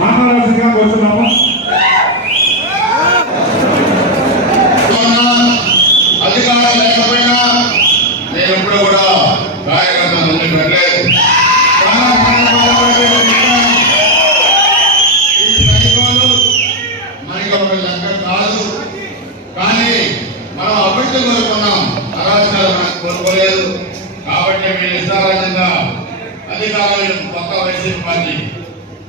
మాట్లాడాల్సిందిగా కోరుతున్నాము. అధికారం లేకపోయినా నేను ఎప్పుడు కూడా కార్యకర్తలు పెట్టలేదు. మనకి ఒక లెక్క కాదు, కానీ మనం అభివృద్ధి కోరుకున్నాం, అరాచకాలు మనకు కోరుకోలేదు. కాబట్టి మీరు ఇష్టారాజ్యంగా అధికారులు కొత్త వైసీపీ పార్టీ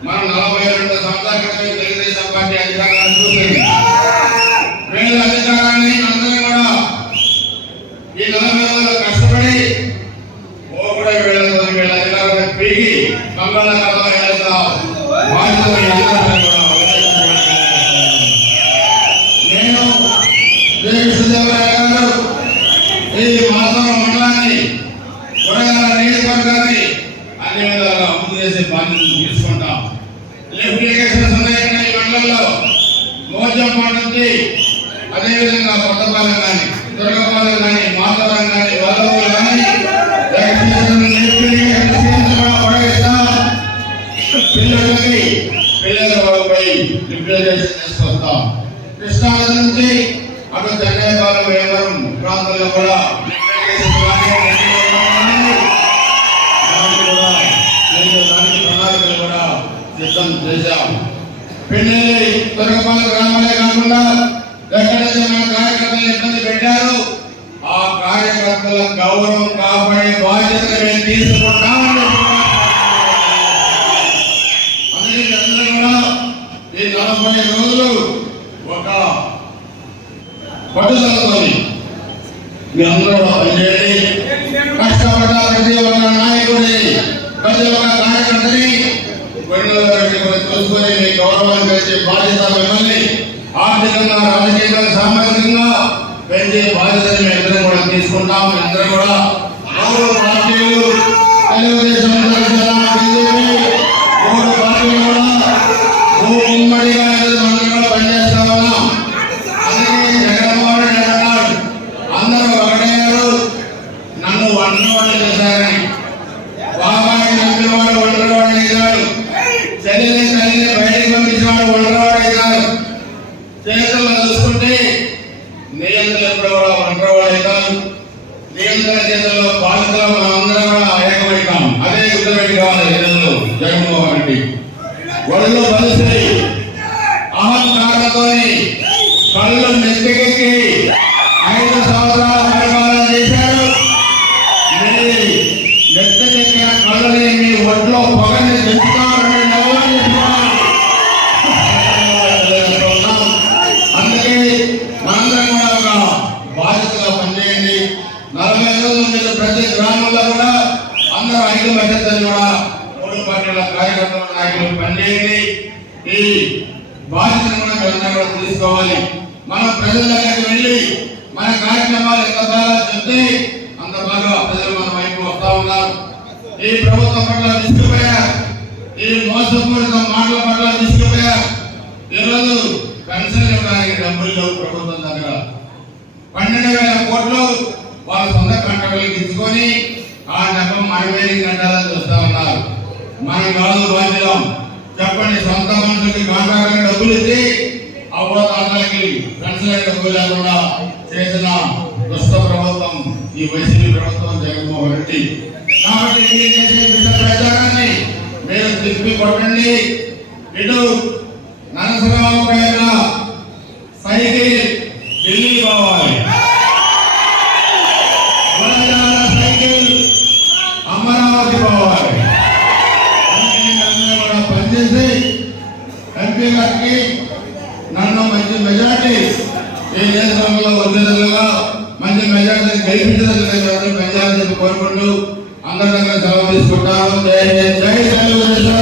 మనం 42 సంవత్సరాల క్రితం తెలుగుదేశం పార్టీ అధికారాన్ని చూసింది. వీళ్ళ అధికారాన్ని అందరూ కూడా ఈ 40 రోజులు కష్టపడి కూడా వీళ్ళ అధికారాన్ని పీకి కమ్మల నేను కృష్ణదేవరాయ గారు ఈ మాసవరం మండలాన్ని కూరగాయల నియోజకవర్గాన్ని అన్ని విధాలుగా అభివృద్ధి చేసే బాధ్యతలు తీసుకుంటాం. లిఫ్ట్ ఇరిగేషన్ ఉన్నాయన్న ఈ మండలంలో మోజంపాడు నుంచి అదేవిధంగా కొత్తపాలెం కానీ దుర్గపాలెం కానీ మాసవరం కానీ వల్లూరు కానీ పిల్లలకి పిల్లలపై లిఫ్ట్ ఇరిగేషన్ తీసుకొస్తాం. కృష్ణా నుంచి అటు చెన్నైపాలెం వేమవరం ప్రాంతాల్లో కూడా ప్రణాళికలు కూడా సిద్ధం చేశాం. పిల్లలు దుర్గపాలెం గ్రామాలే కాకుండా ఎక్కడైతే మన కార్యకర్తలు ఇబ్బంది పెట్టారు ఆ కార్యకర్తల గౌరవం కాపాడే బాధ్యతను మేము తీసుకుంటామని అందరూ కూడా ఈ 40 రోజులు ఒక పట్టుదలతో మీ అందరూ పనిచేయండి. కష్టపడ్డ ప్రతి ఒక్క నాయకుడి ప్రతి ఒక్క కార్యకర్తని చూసుకొని మీ గౌరవాన్ని పెంచే బాధ్యత మిమ్మల్ని ఆర్థికంగా రాజకీయంగా సామాజికంగా పెంచే బాధ్యతని మేము అందరం కూడా తీసుకుంటాం. మీ అందరూ కూడా మూడు పార్టీలు తెలుగుదేశం మూడు పార్టీలు కూడా ఉమ్మడిగా పనిచేస్తా ఉన్నాం. అందుకే జగన్మోహన్ రెడ్డి అన్నాడు అందరూ ఒకటయ్యారు, నన్ను వంటవాడిని చేశారని. బాబాయి నమ్మినవాడు వంటవాడిని అయ్యాడు, తల్లిని బయటికి పంపించేవాడు వంటవాడు అయ్యాడు. చేతుల్లో చూసుకుంటే నియంత్రణ ఎప్పుడు కూడా వంటవాడు కాదు, నియంత్రణ చేతుల్లో బాధితులు మనం అందరం కూడా ఏకమైతాం. అదే గుర్తుపెట్టుకోవాలి. జనంలో జగన్మోహన్ రెడ్డి ఒళ్ళు బలిసి అహంకారంతో కళ్ళు నెత్తికెక్కి 5 సంవత్సరాల పరిపాలన చేశారు. నెత్తికెక్కిన కళ్ళని మీ ఒంట్లో పొగని తెచ్చుతారని అందుకే మనందరం కూడా ఒక బాధ్యతగా పనిచేయండి. 40 రోజుల మీద ప్రతి గ్రామంలో కూడా అందరూ ఐక్యమత్యతను కూడా మూడు పార్టీల కార్యకర్తల నాయకులు పనిచేయండి. ఈ బాధ్యతను కూడా మీరందరూ కూడా తీసుకోవాలి. మనం ప్రజల దగ్గరికి వెళ్ళి మన కార్యక్రమాలు ఎంత బాగా చెప్తే అంత బాగా ప్రజలు మన వైపు వస్తా ఉన్నారు. ఈ ప్రభుత్వం పట్ల తీసుకుపోయారు, ఈ మోసపూరిత మాటల పట్ల తీసుకుపోయారు. ఈరోజు పెన్షన్ ఇవ్వడానికి డబ్బులు లేవు ప్రభుత్వం దగ్గర. 12,000 కోట్లు వాళ్ళ సొంత కంటలకు ఇచ్చుకొని ఆ నెపం మనమేది కట్టాలని చూస్తా ఉన్నారు. మనం కాదు బాధ్యులం. చెప్పండి, సొంత మనుషులకి కాంట్రాక్టర్ డబ్బులు ఇచ్చి అవ్వతాండ్లకి పెన్షన్ డబ్బులు లేకుండా చేసిన దుష్ట ప్రభుత్వం ఈ వైసీపీ ప్రభుత్వం జగన్మోహన్ రెడ్డి. కాబట్టి మీరు చేసే ప్రచారాన్ని మీరు తిప్పి కొట్టండి. ఇటు నరసరావు పైన సైకిల్ ఢిల్లీ పోవాలి, సైకిల్ అమరావతి పోవాలి. కూడా పనిచేసి ఎంపీ గారికి నన్ను మంచి మెజార్టీ ఈ నియోజకవర్గంలో వచ్చేదలుగా మంచి మెజార్టీ గెలిపించదలుగా మెజార్టీ కోరుకుంటూ అందరిగా సెలవు తీసుకుంటారు. జై తెలుగుదేశం.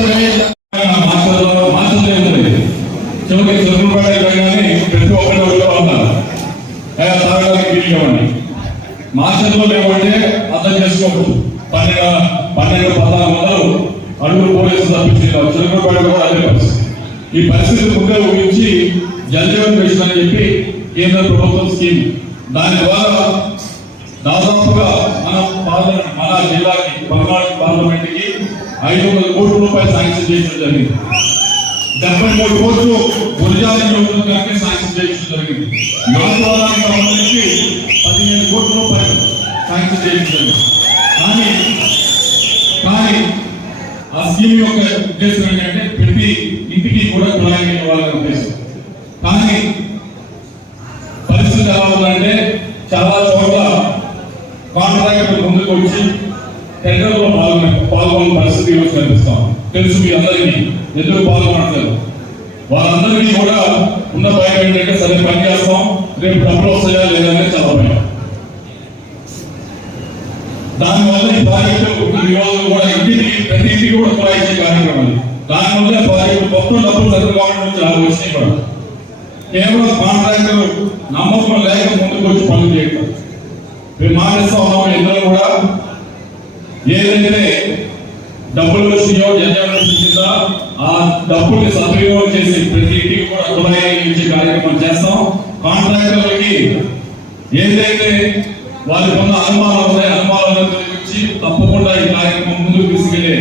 మాస్టర్లో లేవంటే అర్థం చేసుకోకూడదు. 12-14 అడుగులు పోలీసులు తప్పించారు. చిలకలపేట కూడా అదే పరిస్థితి. ఈ పరిస్థితి ముందే ఊహించి జల్ జీవన్ మిషన్ అని చెప్పి కేంద్ర ప్రభుత్వం స్కీమ్, దాని ద్వారా దాదాపుగా మన జిల్లాకి 14 పార్లమెంట్ కి 500 కోట్ల రూపాయలు శాంక్షన్ చేయడం జరిగింది. 73 కోట్లు గురజాల నియోజకవర్గానికి శాంక్షన్ చేయించడం జరిగింది. యోజనానికి సంబంధించి 15 కోట్ల రూపాయలు శాంక్షన్ చేయించడం. కానీ ఆ స్కీమ్ యొక్క ఉద్దేశం ఏంటంటే ప్రతి ఇంటికి కూడా కుళాయి ఇవ్వాలనే ఉద్దేశం. కానీ పరిస్థితి ఎలా ఉందంటే చాలా చోట్ల కాంట్రాక్టర్ ముందుకు వచ్చి టెండర్లో పాల్గొన్న పరిస్థితి ఈరోజు కనిపిస్తాం. తెలుసు మీ అందరికీ ఎందుకు పాల్గొనట్లేదు. వాళ్ళందరికీ కూడా ఉన్న భయం ఏంటంటే సరే పని చేస్తాం, రేపు డబ్బులు వస్తాయా లేదనే చాలా భయం. దానివల్ల ఈ ప్రాజెక్టు నియోజకవర్గం కూడా ప్రతి ఇంటికి కూడా కులాయించే కార్యక్రమాలు. దానివల్ల ప్రాజెక్టు మొత్తం డబ్బులు సెంట్రల్ గవర్నమెంట్ నుంచి వచ్చినాయి కూడా కేవలం కాంట్రాక్టర్ నమ్మకం లేక ముందుకు వచ్చి పనులు చేయటం. మేము మానేస్తా ఉన్నాము. ఇద్దరు కూడా ఏదైతే డబ్బులు వచ్చినాయో జనవరి కింద ఆ డబ్బుల్ని సద్వినియోగం చేసి ప్రతి ఇంటికి కూడా కులాయి ఇచ్చే కార్యక్రమం చేస్తాం. కాంట్రాక్టర్లకి ఏదైతే వారికి ఉన్న అనుమానాలు ఉన్నాయో అనుమానాలను తొలగించి తప్పకుండా ఈ కార్యక్రమం ముందుకు తీసుకెళ్లే